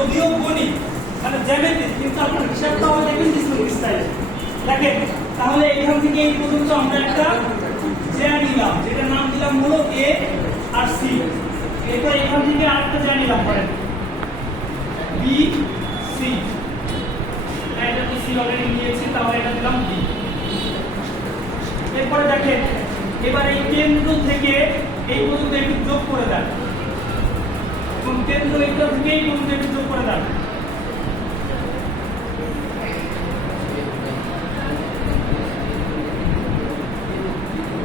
যদিও গণিত মানে জ্যামিতি, কিন্তু আপনার হিসাবটা হবে দেখবেন ডিসপ্লে স্টাইল। দেখেন তাহলে এখান থেকে এই পর্যন্ত আমরা একটা জ্যা নিলাম, যেটার নাম দিলাম হলো এ আর সি। এরপর এখান থেকে আরেকটা জ্যা নিলাম ধরেন বি সি। এটা তো সি অলরেডি নিয়েছি, তাহলে এটা দিলাম বি। এরপরে দেখেন এবার এই কেন্দ্র থেকে এই পর্যন্ত একটু যোগ করে দেন, এবং কেন্দ্র এটা থেকে এই পর্যন্ত একটু যোগ করে দেন।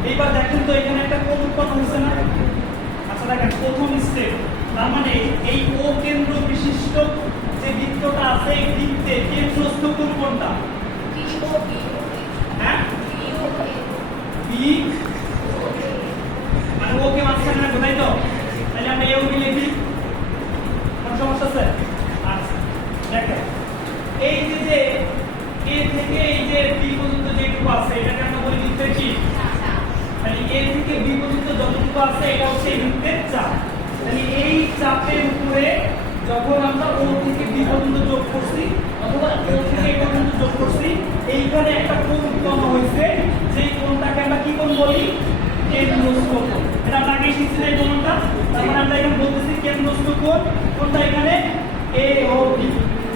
এইবার দেখেন তো এখানে একটা কোণ উৎপন্ন হয়েছে না? আচ্ছা দেখেন প্রথম স্টেপ, তার মানে এই ও কেন্দ্র বিশিষ্ট যে বৃত্তটা আছে এই বৃত্তে কেন্দ্রস্থ কোণ কোনটা? হ্যাঁ বি, মানে ওকে মাঝখানে রাখবো তাই তো? তাহলে আমরা এও বি লিখি, কোনো সমস্যা আছে? আচ্ছা দেখেন এই যে এ থেকে এই যে বি পর্যন্ত যেটুকু আছে এটাকে আমরা বলি বৃত্তের কি? মানে এ থেকে বি পর্যন্ত যতটুকু আছে এটা হচ্ছে এই বৃত্তের চাপ। তাহলে এই চাপের উপরে যখন আমরা ও থেকে বি পর্যন্ত যোগ করছি অথবা ও থেকে এ পর্যন্ত যোগ করছি, এইখানে একটা কোণ উৎপন্ন হয়েছে, যেই কোণটাকে আমরা কি কোণ বলি? কেন্দ্রস্থ কোণ। এটা আমরা আগে শিখছি এই কোণটা, তার মানে আমরা এখানে বলতেছি কেন্দ্রস্থ কোণ। কোণটা এখানে এ ও বি।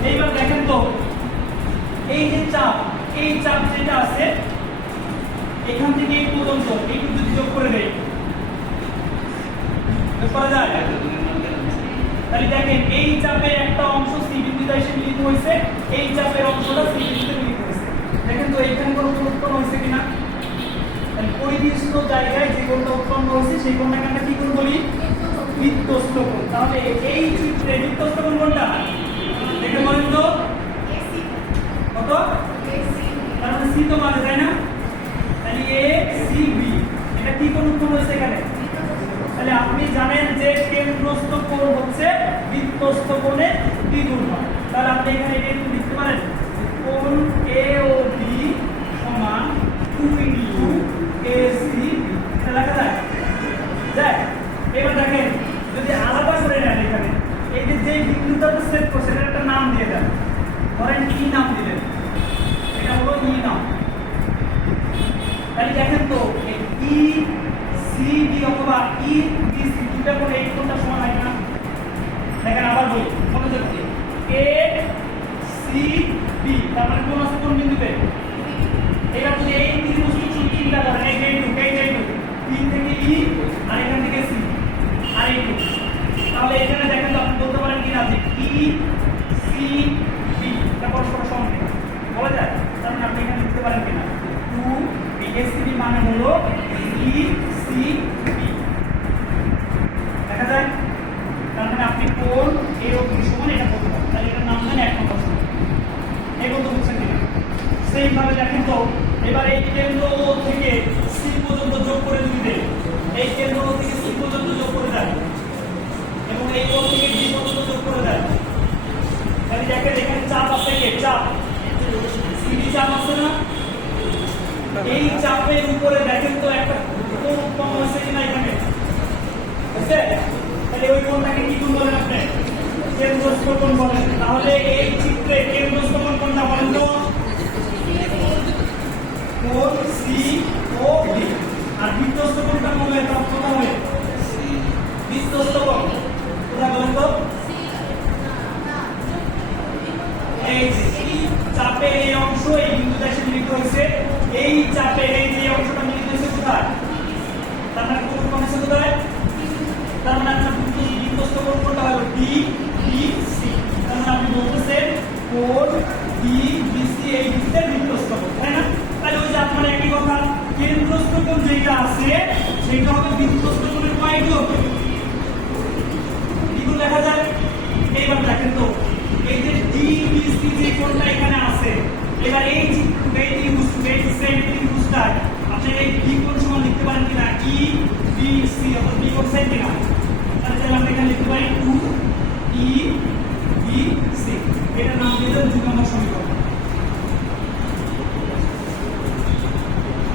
এইবার দেখেন তো এই যে চাপ, এই চাপ যেটা আছে এখান থেকে এই পর্যন্ত একটু যদি যোগ করে দেই করা যায়। তাহলে দেখেন এই চাপের একটা অংশ সি বিন্দুতে এসে মিলিত হয়েছে, এই চাপের অংশটা সি বিন্দুতে মিলিত হয়েছে। দেখেন তো এইখানে কোনো কোণ উৎপন্ন হয়েছে কিনা? তাহলে পরিদৃষ্ট জায়গায় যে কোণটা উৎপন্ন হয়েছে সেই কোণটাকে আমরা কি কোণ বলি? বৃত্তস্থ কোণ। তাহলে এই চিত্রে বৃত্তস্থ কোণ কোনটা? দেখে বলেন তো কত? তার মানে সি তো মাঝে তাই না? তাহলে এ সি বি, এটা কি কোণ উৎপন্ন হয়েছে এখানে? তাহলে আপনি জানেন যে কেন্দ্রস্থ কোণ হচ্ছে বৃত্তস্থ কোণের দ্বিগুণ হয়। তাহলে আপনি এখানে এটা একটু লিখতে পারেন কোণ এ ও বি সমান 2 ইনটু এ সি বি। এটা লেখা যায়? যায়। এবার দেখেন যদি আলাদা করে নেন এখানে এই যে বিন্দুটাতে সেট করছেন এর একটা নাম দিয়ে দেন, ধরেন ই নাম দিলেন, এটা হলো ই নাম। তাহলে দেখেন তো ই সি বি অথবা ই বি সি দুটো কোণ এই কোণটা সমান হয় না? দেখেন আবার বলি মনোযোগ দিয়ে, এ সি বি তার মানে কোণ আছে কোন বিন্দুতে? এটা যদি এই ত্রিভুজটি চিন্তা করেন এই যেটুকু বি থেকে ই আর এখান থেকে সি আর এইটুকু, তাহলে এখানে দেখেন তো আপনি বলতে পারেন কিনা যে ই সি বি এটা পরস্পর সমান বলা যায়? তার মানে আপনি এখানে লিখতে পারেন কিনা 2 এ সি বি মানে হলো ই সি বি। দেখা যায়? তার মানে আপনি কোণ এ ও বি সমান এটা বলতে পারেন। তাহলে এটার নাম দেন 1 নম্বর সমান। এই বলতে বুঝছেন কিনা? সেইম ভাবে দেখেন তো এবার এই কেন্দ্র ও থেকে সি পর্যন্ত যোগ করে যদি দেই, এই কেন্দ্র ও থেকে সি পর্যন্ত যোগ করে দেন এবং এই ও থেকে বি পর্যন্ত যোগ করে দেন, তাহলে দেখেন এখানে চাপ আছে কি? চাপ সি বি চাপ আছে না? এই চাপের উপরে দেখেন তো একটা কোণ উৎপন্ন হয়েছে কিনা এখানে? হয়েছে? তাহলে ওই কোণটাকে কি কোণ বলেন আপনি? কেন্দ্রস্থ কোণ বলেন। তাহলে এই চিত্রে কেন্দ্রস্থ কোণ কোনটা বলেন তো? কোণ সি ও বি। আর বৃত্তস্থ কোণটা বললে তখন কোনটা হবে? বৃত্তস্থ কোণ কোনটা বলেন তো? এই চাপের এই অংশ এই বিন্দুতে এসে মিলিত হয়েছে, এই চাপের এই যে অংশটা মিলিত হয়েছে কোথায়? তার মানে কোণ উৎপন্ন হয়েছে কোথায়? তার মানে আপনার বৃত্তস্থ কোণ কোনটা হলো? D B C. তার মানে আপনি বলতেছেন কোণ ডি বি সি এই বৃত্তের বৃত্তস্থ কোণ, তাই না? তাহলে ওই যে আপনার একই কথা, কেন্দ্রস্থ কোণ যেটা আছে সেটা হবে বৃত্তস্থ কোণের কয় গুণ? দ্বিগুণ লেখা যায়। এইবার দেখেন তো এই যে ডি বি সি যে কোণটা এখানে আছে, এবার এই ত্রিভুজটা আপনি এই বি কোণ সমান লিখতে পারেন কিনা? ই বি সি অথবা বি কোণ সাইড কিনা? তাহলে আমরা এখানে লিখতে পারি 2 ই বি সি। এটার নাম দিয়ে দেন 2 নম্বর সমীকরণ।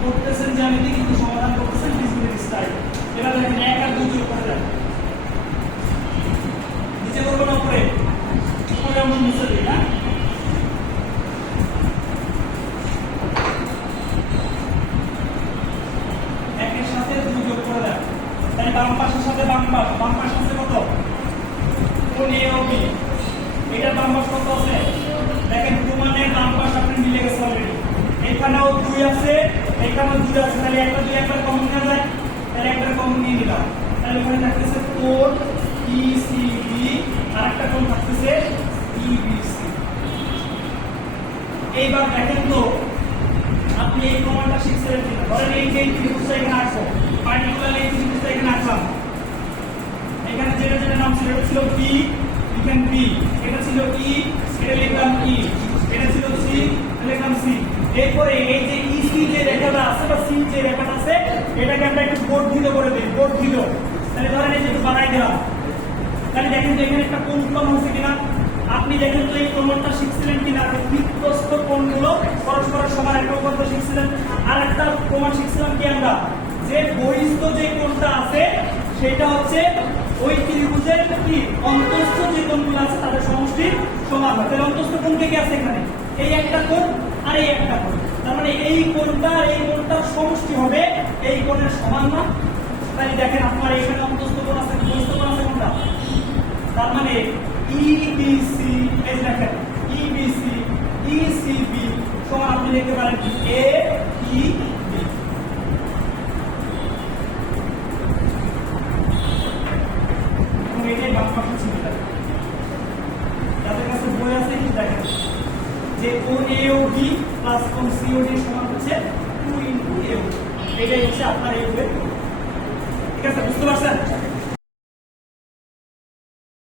করতেছেন জ্যামিতি কিন্তু সমাধান করতেছেন ডিসপ্লে স্টাইল। এবার দেখেন 1 আর 2 যোগ করে দেন, নিচে করবেন উপরে অংশ মুছে দিই না। একের সাথে 2 যোগ করে দেন, তাহলে বাম পাশের সাথে বাম পাশের সাথে কত? কোণ AOB, এটা বাম পাশ কত আছে? দেখেন 2 মানে বাম পাশ আপনি মিলে গেছে অলরেডি। এখানেও 2 আছে, এখানেও 2 আছে, তাহলে একটা 2 একবার কমন নেওয়া যায়, তাহলে একটা কমন নিয়ে নিলাম। তাহলে ওখানে থাকতেছে কোণ ECB, আর একটা কোণ থাকতেছে EBC। এইবার দেখেন তো আপনি এই প্রমাণটা শিখছিলেন কিনা। ধরেন এই যে ত্রিভুজটা এখানে আসবো, পার্টিকুলারলি এই ত্রিভুজটা এখানে আসলাম, এখানে যেটা নাম ছিল এটা ছিল B, লিখেন B, এটা ছিল E, এটা লিখলাম E, এটা ছিল C, লিখলাম C। এরপরে এই যে EC যে রেখাটা আছে বা C যে রেখাটা আছে, এটাকে আমরা একটু বর্ধিত করে দেই, বর্ধিত। তাহলে ধরেন এই যে একটু বাড়াই দিলাম, তাহলে দেখেন যে এখানে একটা কোণ উৎপন্ন হচ্ছে কিনা। আপনি দেখেন তো এই প্রমাণটা শিখছিলেন কিনা, বৃত্তস্থ কোণগুলো পরস্পরের সমান একটা কথা শিখছিলেন। আর একটা প্রমাণ শিখছিলাম কি আমরা, যে বহিস্থ যে কোণটা আছে সেটা হচ্ছে ওই ত্রিভুজের কি অন্তস্থ যে কোণগুলো আছে তাদের সমষ্টির সমান হয়। তাহলে অন্তস্থ কোণ কে আছে এখানে? এই একটা কোণ আর এই একটা কোণ, তার মানে এই কোণটা আর এই কোণটার সমষ্টি হবে এই কোণের সমান না। তাহলে দেখেন আপনার এখানে অন্তস্থ কোণ আছে, বহিস্থ কোণ আছে কোনটা? তার মানে EBC, এই দেখেন EBC ECB সমান আপনি লিখতে পারেন কি AEB। এবং এটাই বাম পাশে ছিল। যাদের কাছে বই আছে কি দেখেন যে কোণ AOB প্লাস কোণ COD সমান হচ্ছে 2 × AOB। এটাই হচ্ছে আপনার এই বই। ঠিক আছে, বুঝতে পারছেন?